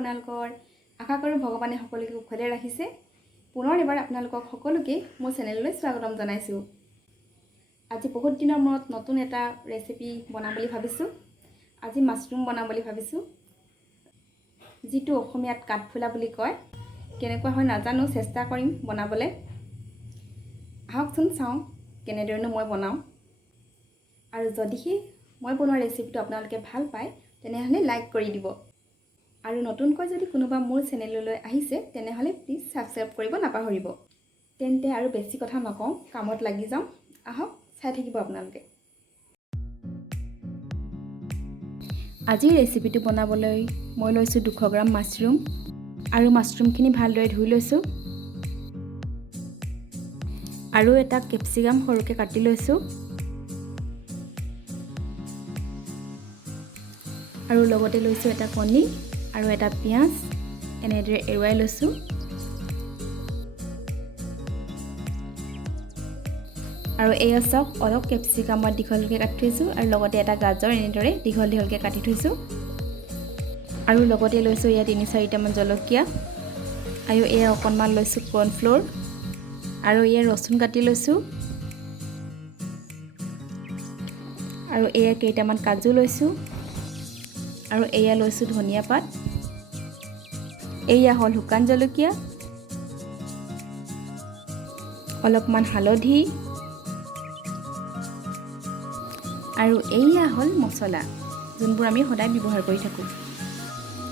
আপোনালোকৰ আশা কৰোঁ ভগৱানে সকলোকে কুশলে ৰাখিছে পুনৰ এবাৰ আপোনালোকক সকলোকে মোৰ চেনেললৈ স্বাগতম জনাইছোঁ আজি বহুত দিনৰ মূৰত নতুন এটা ৰেচিপি বনাম বুলি ভাবিছোঁ আজি মাছৰুম বনাম বুলি ভাবিছোঁ যিটো অসমীয়াত কাঠফুলা বুলি কয় কেনেকুৱা হয় নাজানো চেষ্টা কৰিম বনাবলৈ আহকচোন চাওঁ কেনেদৰেনো মই বনাওঁ আৰু যদিহে মই বনোৱা ৰেচিপিটো আপোনালোকে ভাল পায় তেনেহ'লে লাইক কৰি দিব আৰু নতুনকৈ যদি কোনোবা মোৰ চেনেললৈ আহিছে তেনেহ'লে প্লিজ সাবস্ক্ৰাইব কৰিব নাপাহৰিব তেন্তে আৰু বেছি কথা নকওঁ কামত লাগি যাওঁ আহক চাই থাকিব আপোনালোকে আজিৰ ৰেচিপিটো বনাবলৈ মই লৈছোঁ 200 গ্ৰাম মাছৰুম আৰু মাছৰুমখিনি ভালদৰে ধুই লৈছোঁ আৰু এটা কেপচিকাম সৰুকৈ কাটি লৈছোঁ আৰু লগতে লৈছোঁ এটা কণী আৰু এটা পিয়াজ এনেদৰে এৰুৱাই লৈছোঁ আৰু এয়া চাওক অলপ কেপচিকাম মই দীঘলকৈ কাটি থৈছোঁ আৰু লগতে এটা গাজৰ এনেদৰে দীঘলকৈ কাটি থৈছোঁ আৰু লগতে লৈছোঁ এয়া 3-4টামান জলকীয়া আৰু এয়া অকণমান লৈছোঁ কৰ্ণফ্ল'ৰ আৰু এয়া ৰচুন কাটি লৈছোঁ আৰু এয়া কেইটামান কাজু লৈছোঁ আৰু এয়া লৈছোঁ ধনিয়া পাত এয়া হ'ল শুকান জলকীয়া অলপমান হালধি আৰু এয়া হ'ল মছলা যোনবোৰ আমি সদায় ব্যৱহাৰ কৰি থাকোঁ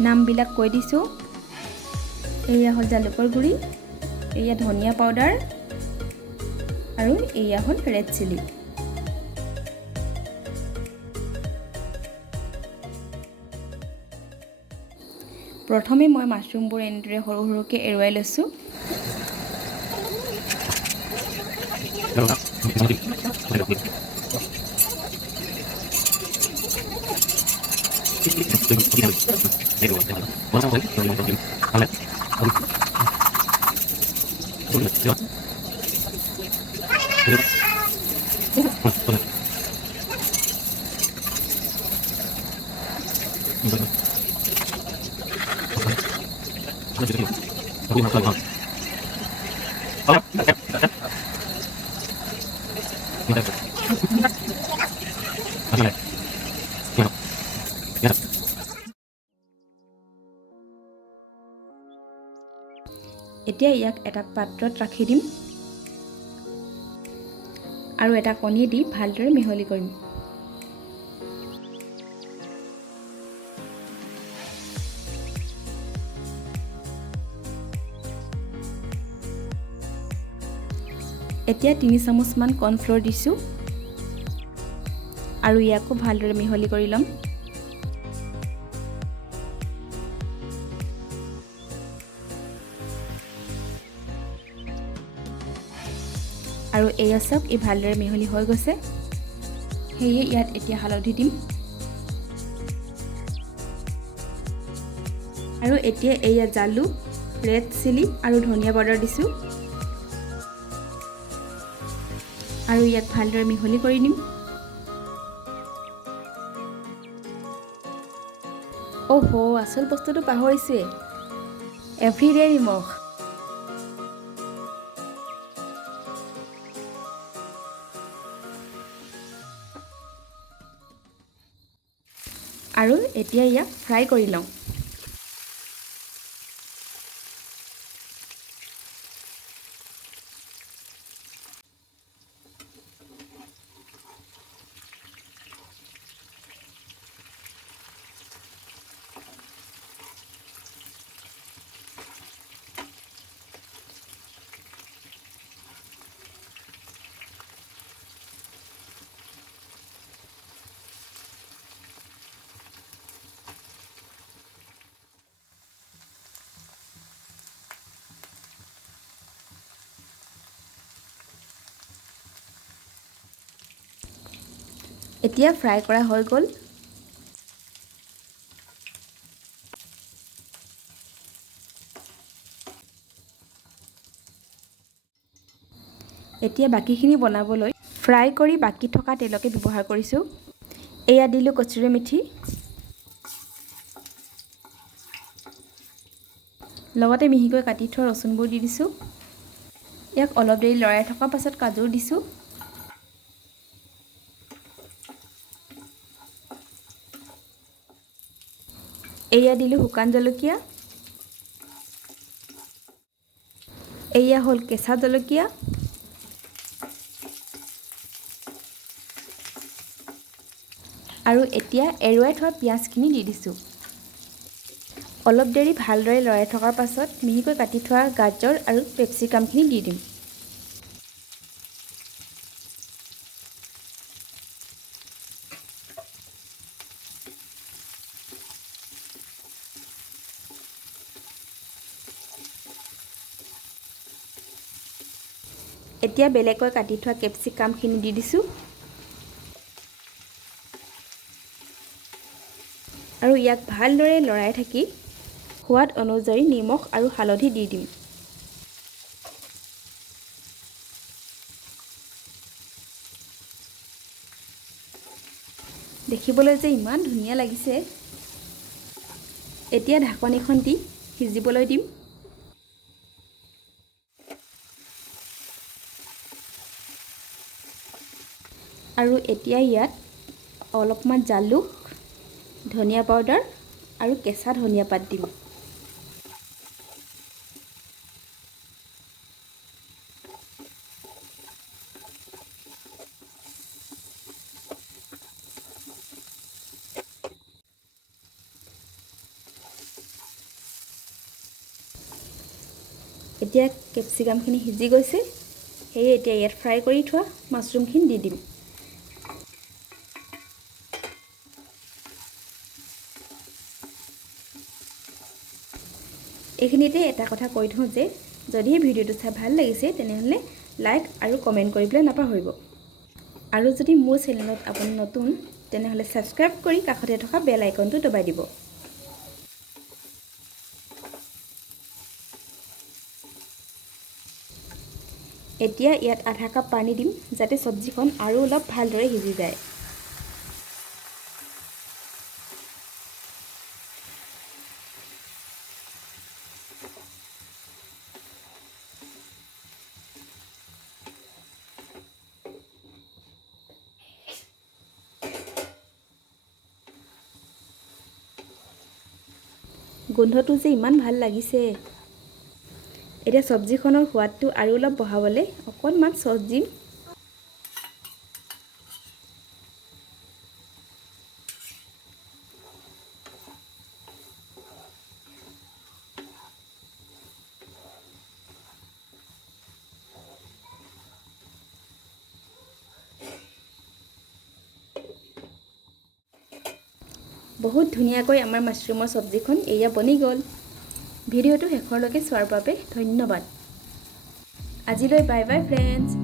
নামবিলাক কৈ দিছোঁ এয়া হ'ল জালুকৰ গুড়ি এয়া ধনিয়া পাউডাৰ আৰু এয়া হ'ল ৰেড চিলি প্ৰথমে মই মাছৰুমবোৰ এনেদৰে সৰু সৰুকৈ এৰুৱাই লৈছোঁ এতিয়া ইয়াক এটা পাত্ৰত ৰাখি দিম আৰু এটা কণী দি ভালদৰে মিহলি কৰিম এতিয়া 3 চামুচমান কৰ্ণফ্ল'ৰ দিছোঁ আৰু ইয়াকো ভালদৰে মিহলি কৰি ল'ম আৰু এয়া চাওক এই ভালদৰে মিহলি হৈ গৈছে সেয়ে ইয়াত এতিয়া হালধি দিম আৰু এতিয়া এয়া জালুক ৰেড চিলি আৰু ধনিয়া পাউডাৰ দিছোঁ আৰু ইয়াক ভালদৰে মিহলি কৰি নিম অহ আচল বস্তুটো পাহৰিছোৱে এভৰিডে নিমখ আৰু এতিয়া ইয়াক ফ্ৰাই কৰি লওঁ এতিয়া ফ্ৰাই কৰা হৈ গ'ল এতিয়া বাকিখিনি বনাবলৈ ফ্ৰাই কৰি বাকি থকা তেলকে ব্যৱহাৰ কৰিছোঁ এয়া দিলোঁ কচুৰি মেথি লগতে মিহিকৈ কাটি থোৱা ৰচুনবোৰ দি দিছোঁ। ইয়াক অলপ দেৰি লৰাই থকাৰ পাছত কাজু দিছোঁ। এয়া দিলোঁ শুকান জলকীয়া। এয়া হ'ল কেঁচা জলকীয়া। আৰু এতিয়া এৰুৱাই থোৱা পিঁয়াজখিনি দি দিছোঁ। অলপ দেৰি ভালদৰে লৰাই থকাৰ পাছত মিহিকৈ কাটি থোৱা গাজৰ আৰু কেপচিকামখিনি দি দিম। এতিয়া বেলেগকৈ কাটি থোৱা কেপচিকামখিনি দি দিছোঁ। আৰু ইয়াক ভালদৰে লৰাই থাকি সোৱাদ অনুযায়ী নিমখ আৰু হালধি দি দিম। দেখিবলৈ যে ইমান ধুনীয়া লাগিছে। এতিয়া ঢাকনিখন দি সিজিবলৈ দিম। আৰু এতিয়া ইয়াত অলপমান জালুক, ধনিয়া পাউডাৰ আৰু কেঁচা ধনিয়া পাত দিম। এতিয়া কেপচিকামখিনি সিজি গৈছে, সেয়ে এতিয়া ইয়াত ফ্ৰাই কৰি থোৱা মাছৰুমখিনি দি দিম। এইখিনিতে এটা কথা কৈ থওঁ যে যদি ভিডিঅ'টো চাই ভাল লাগিছে তেনেহ'লে লাইক আৰু কমেণ্ট কৰিবলৈ নাপাহৰিব। আৰু যদি মোৰ চেনেলত আপুনি নতুন তেনেহ'লে ছাবস্ক্ৰাইব কৰি কাষতে থকা বেল আইকনটো দবাই দিব। এতিয়া ইয়াত আধা কাপ পানী দিম যাতে চব্জিখন আৰু অলপ ভালদৰে সিজি যায়। গোন্ধটো যে ইমান ভাল লাগিছে। এতিয়া চব্জিখনৰ সোৱাদটো আৰু অলপ বঢ়াবলৈ অকণমান চচ দিম। বহুত ধুনীয়াকৈ আমাৰ মাছৰুমৰ চব্জিখন এয়া বনি গ'ল। ভিডিঅ'টো শেষৰলৈকে চোৱাৰ বাবে ধন্যবাদ। আজিলৈ বাই বাই ফ্ৰেণ্ডছ।